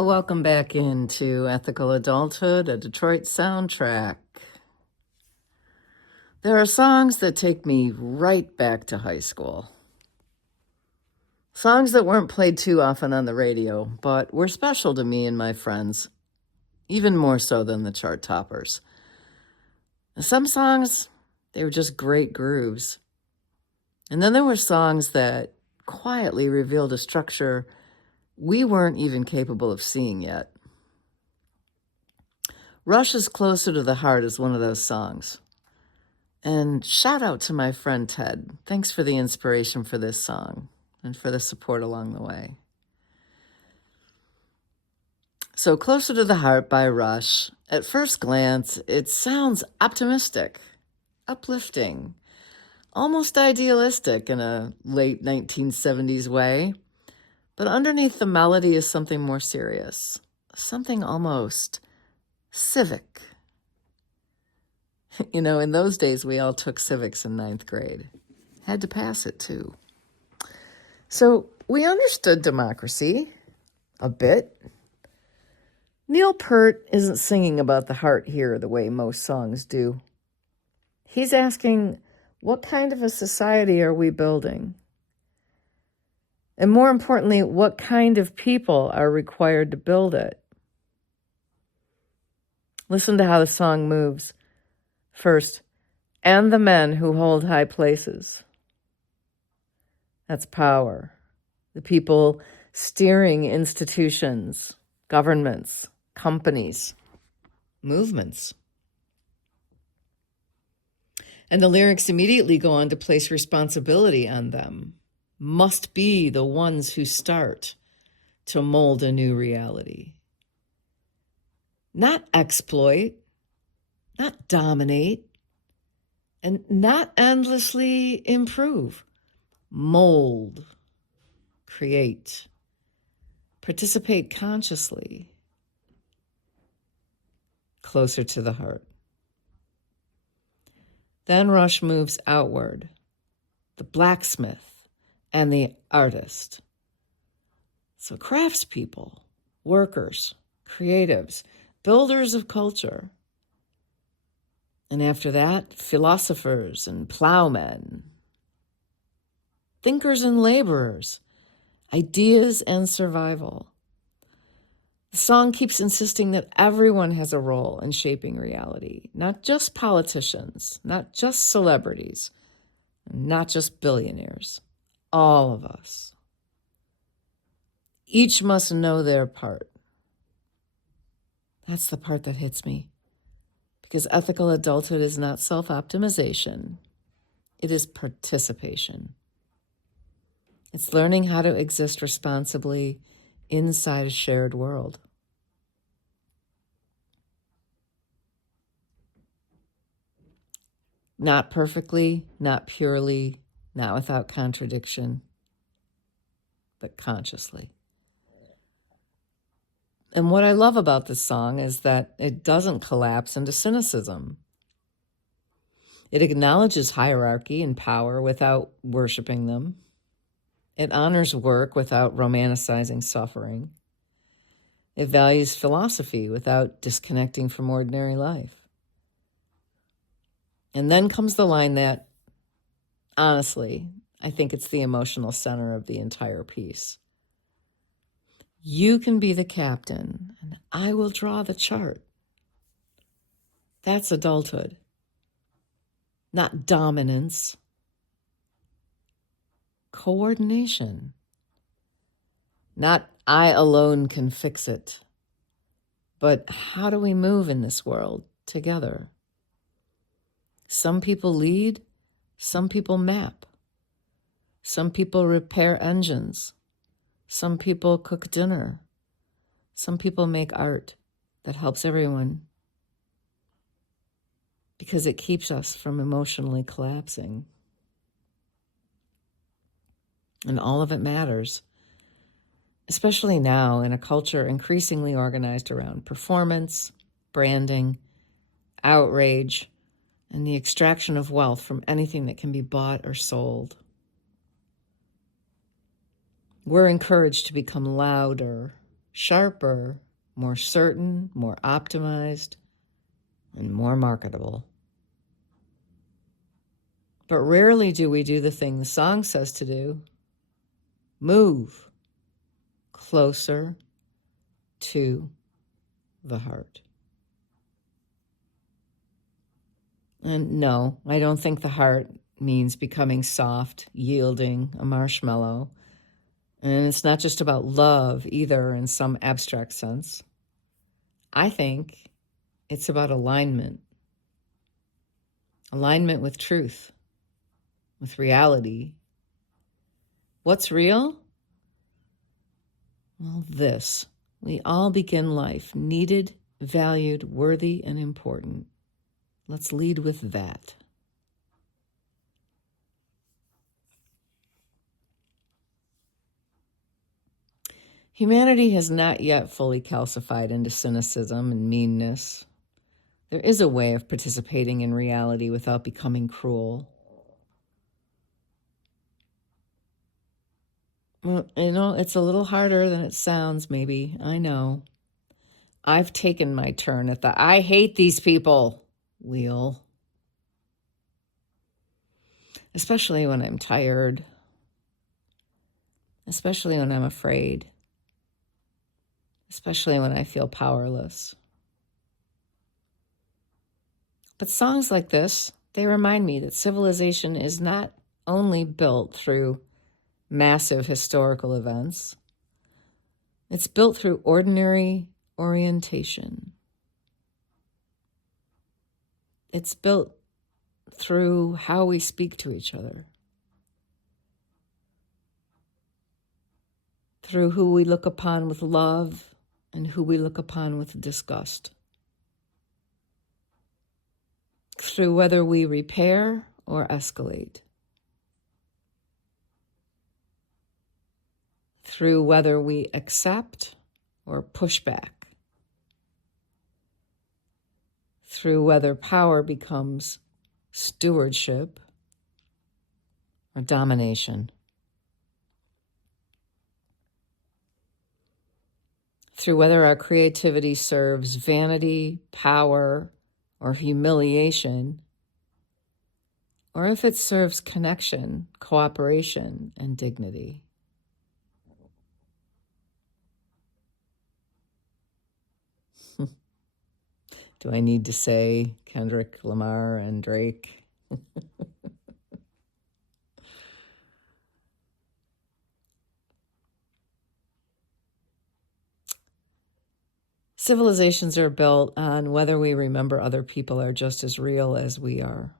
Welcome back into Ethical Adulthood, a Detroit soundtrack. There are songs that take me right back to high school. Songs that weren't played too often on the radio, but were special to me and my friends, even more so than the chart toppers. Some songs, they were just great grooves. And then there were songs that quietly revealed a structure we weren't even capable of seeing yet. Rush's Closer to the Heart is one of those songs. And shout out to my friend Ted. Thanks for the inspiration for this song and for the support along the way. So Closer to the Heart by Rush, at first glance, it sounds optimistic, uplifting, almost idealistic in a late 1970s way. But underneath the melody is something more serious, something almost civic. You know, in those days, we all took civics in 9th grade. Had to pass it, too. So we understood democracy a bit. Neil Peart isn't singing about the heart here the way most songs do. He's asking, what kind of a society are we building? And more importantly, what kind of people are required to build it? Listen to how the song moves. First, and the men who hold high places. That's power. The people steering institutions, governments, companies, movements. And the lyrics immediately go on to place responsibility on them. Must be the ones who start to mold a new reality. Not exploit, not dominate, and not endlessly improve. Mold, create, participate consciously, closer to the heart. Then Rush moves outward, the blacksmith and the artist. So craftspeople, workers, creatives, builders of culture. And after that, philosophers and plowmen, thinkers and laborers, ideas and survival. The song keeps insisting that everyone has a role in shaping reality, not just politicians, not just celebrities, not just billionaires, all of us. Each must know their part. That's the part that hits me, because ethical adulthood is not self-optimization. It is participation. It's learning how to exist responsibly inside a shared world. Not perfectly, not purely, not without contradiction, but consciously. And what I love about this song is that it doesn't collapse into cynicism. It acknowledges hierarchy and power without worshiping them. It honors work without romanticizing suffering. It values philosophy without disconnecting from ordinary life. And then comes the line that, honestly, I think it's the emotional center of the entire piece. You can be the captain, and I will draw the chart. That's adulthood. Not dominance. Coordination. Not I alone can fix it, But how do we move in this world together? Some people lead, some people map. Some people repair engines. Some people cook dinner. Some people make art that helps everyone because it keeps us from emotionally collapsing. And all of it matters, especially now in a culture increasingly organized around performance, branding, outrage, and the extraction of wealth from anything that can be bought or sold. We're encouraged to become louder, sharper, more certain, more optimized, and more marketable. But rarely do we do the thing the song says to do. Move closer to the heart. And no, I don't think the heart means becoming soft, yielding, a marshmallow. And it's not just about love either in some abstract sense. I think it's about alignment. Alignment with truth, with reality. What's real? Well, this. We all begin life needed, valued, worthy, and important. Let's lead with that. Humanity has not yet fully calcified into cynicism and meanness. There is a way of participating in reality without becoming cruel. Well, it's a little harder than it sounds, maybe. I know. I've taken my turn at the I hate these people wheel. Especially when I'm tired. Especially when I'm afraid. Especially when I feel powerless. But songs like this, they remind me that civilization is not only built through massive historical events, it's built through ordinary orientation. It's built through how we speak to each other, through who we look upon with love and who we look upon with disgust, through whether we repair or escalate, through whether we accept or push back, through whether power becomes stewardship or domination, through whether our creativity serves vanity, power, or humiliation, or if it serves connection, cooperation, and dignity. Do I need to say Kendrick Lamar and Drake? Civilizations are built on whether we remember other people are just as real as we are.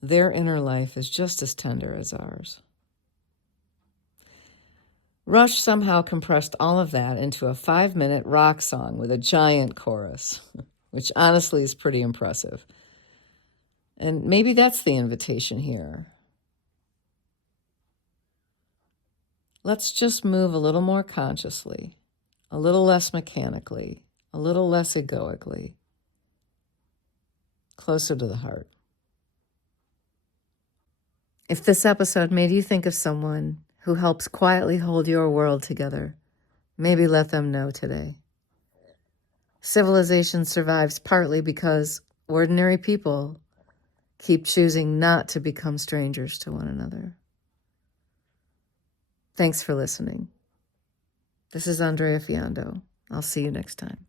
Their inner life is just as tender as ours. Rush somehow compressed all of that into a 5-minute rock song with a giant chorus, which honestly is pretty impressive. And maybe that's the invitation here. Let's just move a little more consciously, a little less mechanically, a little less egoically, closer to the heart. If this episode made you think of someone who helps quietly hold your world together, maybe let them know today. Civilization survives partly because ordinary people keep choosing not to become strangers to one another. Thanks for listening. This is Andrea Fiondo. I'll see you next time.